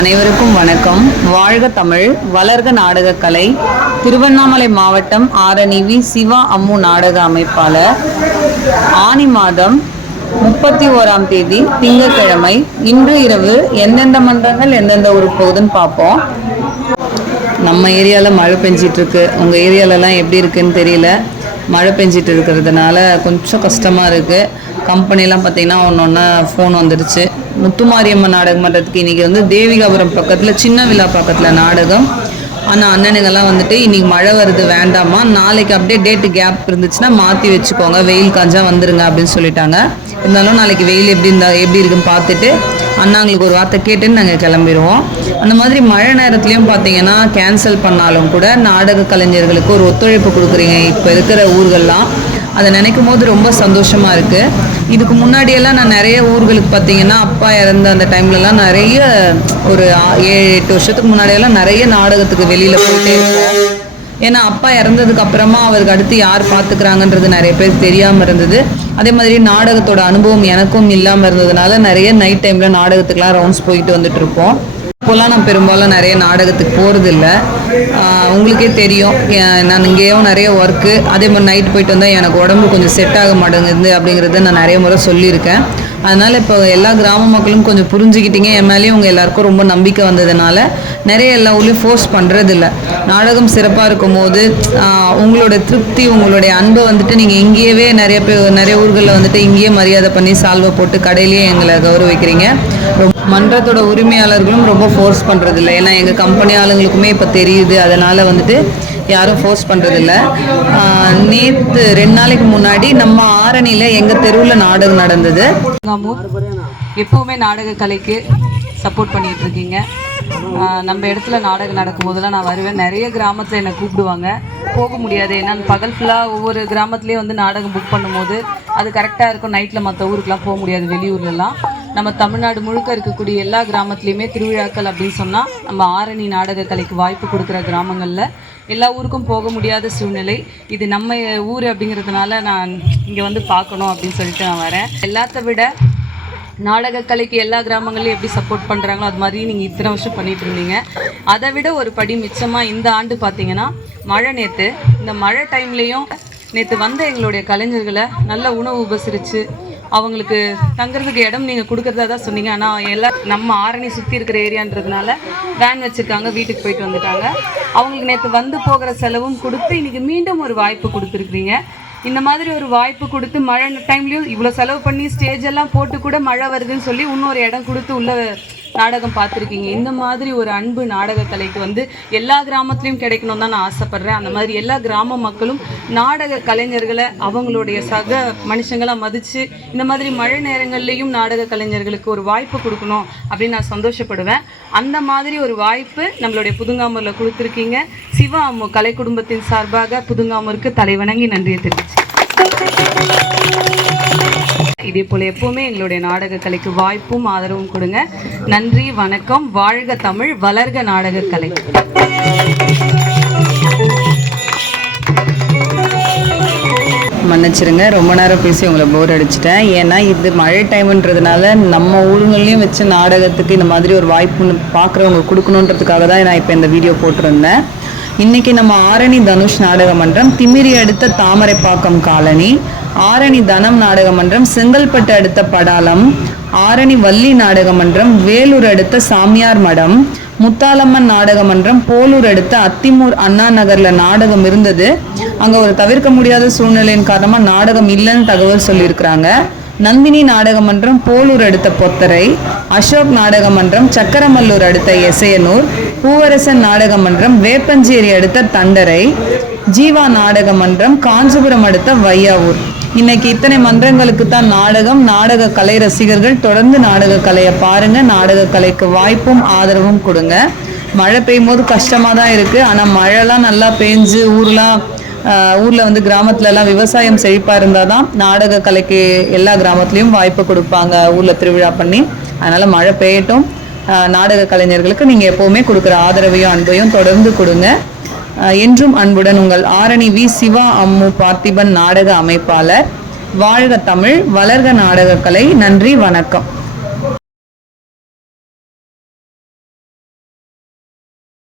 அனைவருக்கும் வணக்கம். வாழ்க தமிழ், வளர்க நாடகக்கலை. திருவண்ணாமலை மாவட்டம் ஆரணி வி. சிவா அம்மு நாடக அமைப்பாளர். ஆனி மாதம் 31ஆம் தேதி திங்கட்கிழமை இன்று இரவு எந்தெந்த மன்றங்கள் எந்தெந்த ஊருக்கு போகுதுன்னு பார்ப்போம். நம்ம ஏரியாவில் மழை பெஞ்சிட்டு இருக்கு. உங்கள் ஏரியாலலாம் எப்படி இருக்குன்னு தெரியல. மழை பெஞ்சிட்டு இருக்கிறதுனால கொஞ்சம் கஷ்டமாக இருக்குது. கம்பெனிலாம் பார்த்திங்கன்னா ஒன்று ஃபோன் வந்துடுச்சு. முத்துமாரியம்மன் நாடக மன்றத்துக்கு இன்றைக்கி தேவிகாபுரம் பக்கத்தில் சின்ன விழா பக்கத்தில் நாடகம். ஆனால் அண்ணனுங்கெல்லாம் இன்றைக்கி மழை வருது வேண்டாமா, நாளைக்கு அப்படியே டேட்டு கேப் இருந்துச்சுன்னா மாற்றி வச்சுக்கோங்க, வெயில் காஞ்சா வந்துடுங்க அப்படின்னு சொல்லிட்டாங்க. இருந்தாலும் நாளைக்கு வெயில் எப்படி இருக்குன்னு பார்த்துட்டு அண்ணாங்களுக்கு ஒரு வார்த்தை கேட்டுன்னு நாங்கள் கிளம்பிடுவோம். அந்த மாதிரி மழை நேரத்துலையும் பார்த்தீங்கன்னா கேன்சல் பண்ணாலும் கூட நாடக கலைஞர்களுக்கு ஒரு ஒத்துழைப்பு கொடுக்குறீங்க இப்போ இருக்கிற ஊர்கள்லாம். அதை நினைக்கும் போது ரொம்ப சந்தோஷமாக இருக்குது. இதுக்கு முன்னாடியெல்லாம் நான் நிறைய ஊர்களுக்கு பார்த்தீங்கன்னா அப்பா இறந்த அந்த டைம்லலாம் நிறைய ஒரு 7-8 வருஷத்துக்கு முன்னாடியெல்லாம் நிறைய நாடகத்துக்கு வெளியில் போயிட்டே இருப்போம். ஏன்னா அப்பா இறந்ததுக்கு அப்புறமா அவருக்கு அடுத்து யார் பார்த்துக்கிறாங்கன்றது நிறைய பேருக்கு தெரியாமல் இருந்தது. அதே மாதிரி நாடகத்தோட அனுபவம் எனக்கும் இல்லாமல் இருந்ததுனால நிறைய நைட் டைமில் நாடகத்துக்குலாம் ரவுண்ட்ஸ் போயிட்டு வந்துட்டு இருப்போம். இப்போல்லாம் நான் பெரும்பாலும் நிறைய நாடகத்துக்கு போகிறதில்ல. உங்களுக்கே தெரியும், நான் இங்கேயும் நிறைய ஒர்க்கு, அதே மாதிரி நைட் போயிட்டு வந்தால் எனக்கு உடம்பு கொஞ்சம் செட் ஆக மாட்டேங்குது அப்படிங்கிறத நான் நிறைய முறை சொல்லியிருக்கேன். அதனால் இப்போ எல்லா கிராம மக்களும் கொஞ்சம் புரிஞ்சுக்கிட்டீங்க. என் மேலேயும் உங்கள் எல்லாருக்கும் ரொம்ப நம்பிக்கை வந்ததுனால நிறைய எல்லா ஊர்லேயும் ஃபோர்ஸ் பண்ணுறதில்ல. நாடகம் சிறப்பாக இருக்கும் போது உங்களோட திருப்தி, உங்களுடைய அன்பை நீங்கள் இங்கேயே நிறைய ஊர்களில் இங்கேயே மரியாதை பண்ணி சால்வை போட்டு கடையிலேயே எங்களை கௌரவிக்கிறீங்க. மன்றத்தோட உரிமையாளர்களும் ரொம்ப ஃபோர்ஸ் பண்ணுறதில்ல. ஏன்னா எங்கள் கம்பெனி ஆளுங்களுக்குமே இப்போ தெரியுது. அதனால் யாரும் ஃபோர்ஸ் பண்ணுறதில்ல. நேற்று 2 நாளைக்கு முன்னாடி நம்ம ஆரணியில் எங்கள் தெருவில் நாடகம் நடந்தது. எப்போவுமே நாடக கலைக்கு சப்போர்ட் பண்ணிகிட்டு இருக்கீங்க. நம்ம இடத்துல நாடகம் நடக்கும்போதெல்லாம் நான் வருவேன். நிறைய கிராமத்தில் என்னை கூப்பிடுவாங்க, போக முடியாது. ஏன்னா பகல் ஃபுல்லாக ஒவ்வொரு கிராமத்துலேயும் நாடகம் புக் பண்ணும்போது அது கரெக்டாக இருக்கும். நைட்டில் மற்ற ஊருக்கெலாம் போக முடியாது. வெளியூர்லலாம் நம்ம தமிழ்நாடு முழுக்க இருக்கக்கூடிய எல்லா கிராமத்துலேயுமே திருவிழாக்கள் அப்படின்னு சொன்னால் நம்ம ஆரணி நாடக கலைக்கு வாய்ப்பு கொடுக்குற கிராமங்களில் எல்லா ஊருக்கும் போக முடியாத சூழ்நிலை. இது நம்ம ஊர் அப்படிங்கிறதுனால நான் இங்கே பார்க்கணும் அப்படின்னு சொல்லிட்டு நான் வரேன். எல்லாத்த விட நாடகக்கலைக்கு எல்லா கிராமங்களையும் எப்படி சப்போர்ட் பண்ணுறாங்களோ அது மாதிரி நீங்கள் இத்தனை வருஷம் பண்ணிகிட்டு இருந்தீங்க. அதை விட ஒரு படி மிச்சமாக இந்த ஆண்டு பார்த்தீங்கன்னா மழை, இந்த மழை டைம்லேயும் நேற்று வந்த எங்களுடைய கலைஞர்களை நல்ல உணவு உபசரித்து அவங்களுக்கு தங்குறதுக்கு இடம் நீங்கள் கொடுக்குறதா தான் சொன்னீங்க. ஆனால் நம்ம ஆரணி சுற்றி இருக்கிற ஏரியான்றதுனால வேன் வச்சுருக்காங்க, வீட்டுக்கு போயிட்டு வந்துட்டாங்க. அவங்களுக்கு நேற்று போகிற செலவும் கொடுத்து இன்றைக்கி மீண்டும் ஒரு வாய்ப்பு கொடுத்துருக்குறீங்க. இந்த மாதிரி ஒரு வாய்ப்பு கொடுத்து மழை டைம்லேயும் இவ்வளோ செலவு பண்ணி ஸ்டேஜ் எல்லாம் போட்டு கூட மழை வருதுன்னு சொல்லி இன்னொரு இடம் கொடுத்து உள்ள நாடகம் பார்த்துருக்கீங்க. இந்த மாதிரி ஒரு அன்பு நாடக கலைக்கு எல்லா கிராமத்துலேயும் கிடைக்கணும் தான் நான் ஆசைப்பட்றேன். அந்த மாதிரி எல்லா கிராம மக்களும் நாடக கலைஞர்களை அவங்களுடைய சக மனுஷங்களாக மதித்து இந்த மாதிரி மழை நேரங்கள்லேயும் நாடக கலைஞர்களுக்கு ஒரு வாய்ப்பு கொடுக்கணும் அப்படின்னு நான் சந்தோஷப்படுவேன். அந்த மாதிரி ஒரு வாய்ப்பு நம்மளுடைய புதுங்காமூரில் கொடுத்துருக்கீங்க. சிவா அம்மு கலை குடும்பத்தின் சார்பாக புதுங்காமூருக்கு தலைவணங்கி நன்றியை தெரிவிச்சு, இதே போல் எப்போவுமே எங்களுடைய நாடக கலைக்கு வாய்ப்பும் ஆதரவும் கொடுங்க. நன்றி, வணக்கம். வாழ்க தமிழ், வளர்க நாடக கலை. மன்னிச்சிருங்க, ரொம்ப நேரம் பேசி உங்களை போர் அடிச்சிட்டேன். ஏன்னா இது மழை டைம்ன்றதுனால நம்ம ஊருங்களையும் வச்சு நாடகத்துக்கு இந்த மாதிரி ஒரு வாய்ப்பு பார்க்குறவங்க கொடுக்கணுன்றதுக்காக தான் நான் இப்போ இந்த வீடியோ போட்டிருந்தேன். இன்றைக்கி நம்ம ஆரணி தனுஷ் நாடக மன்றம், திமிரி அடுத்த தாமரைப்பாக்கம் காலனி, ஆரணி தனம் நாடக மன்றம், செங்கல்பட்டு அடுத்த படாலம், ஆரணி வள்ளி நாடக மன்றம், வேலூர் அடுத்த சாமியார் மடம், முத்தாலம்மன் நாடக மன்றம், போலூர் அடுத்த அத்திமூர் அண்ணா நகரில் நாடகம் இருந்தது. அங்கே ஒரு தவிர்க்க முடியாத சூழ்நிலையின் காரணமாக நாடகம் இல்லைன்னு தகவல் சொல்லியிருக்கிறாங்க. நந்தினி நாடக மன்றம், போலூர் அடுத்த பொத்தரை, அசோக் நாடக மன்றம், சக்கரமல்லூர் அடுத்த எசையனூர், பூவரசன் நாடக மன்றம், வேப்பஞ்சேரி அடுத்த தண்டரை, ஜீவா நாடக மன்றம், காஞ்சிபுரம் அடுத்த வையாவூர். இன்னைக்கு இத்தனை மன்றங்களுக்கு தான் நாடகம். நாடக கலை ரசிகர்கள் தொடர்ந்து நாடக கலையை பாருங்க. நாடக கலைக்கு வாய்ப்பும் ஆதரவும் கொடுங்க. மழை பெய்யும் போது கஷ்டமாக தான் இருக்குது. ஆனால் மழைலாம் நல்லா பெஞ்சு ஊரில் கிராமத்துலலாம் விவசாயம் செழிப்பாக இருந்தால் தான் நாடக கலைக்கு எல்லா கிராமத்துலேயும் வாய்ப்பு கொடுப்பாங்க, ஊரில் திருவிழா பண்ணி. அதனால் மழை பெய்யட்டும். நாடக கலைஞர்களுக்கு நீங்கள் எப்போவுமே கொடுக்குற ஆதரவையும் அன்பையும் தொடர்ந்து கொடுங்க. என்றும் அன்புடன் உங்கள் ஆரணி வி. சிவா அம்மு பார்த்திபன் நாடக அமைப்பாளர். வாழ்க தமிழ், வளர்க நாடக கலை. நன்றி, வணக்கம்.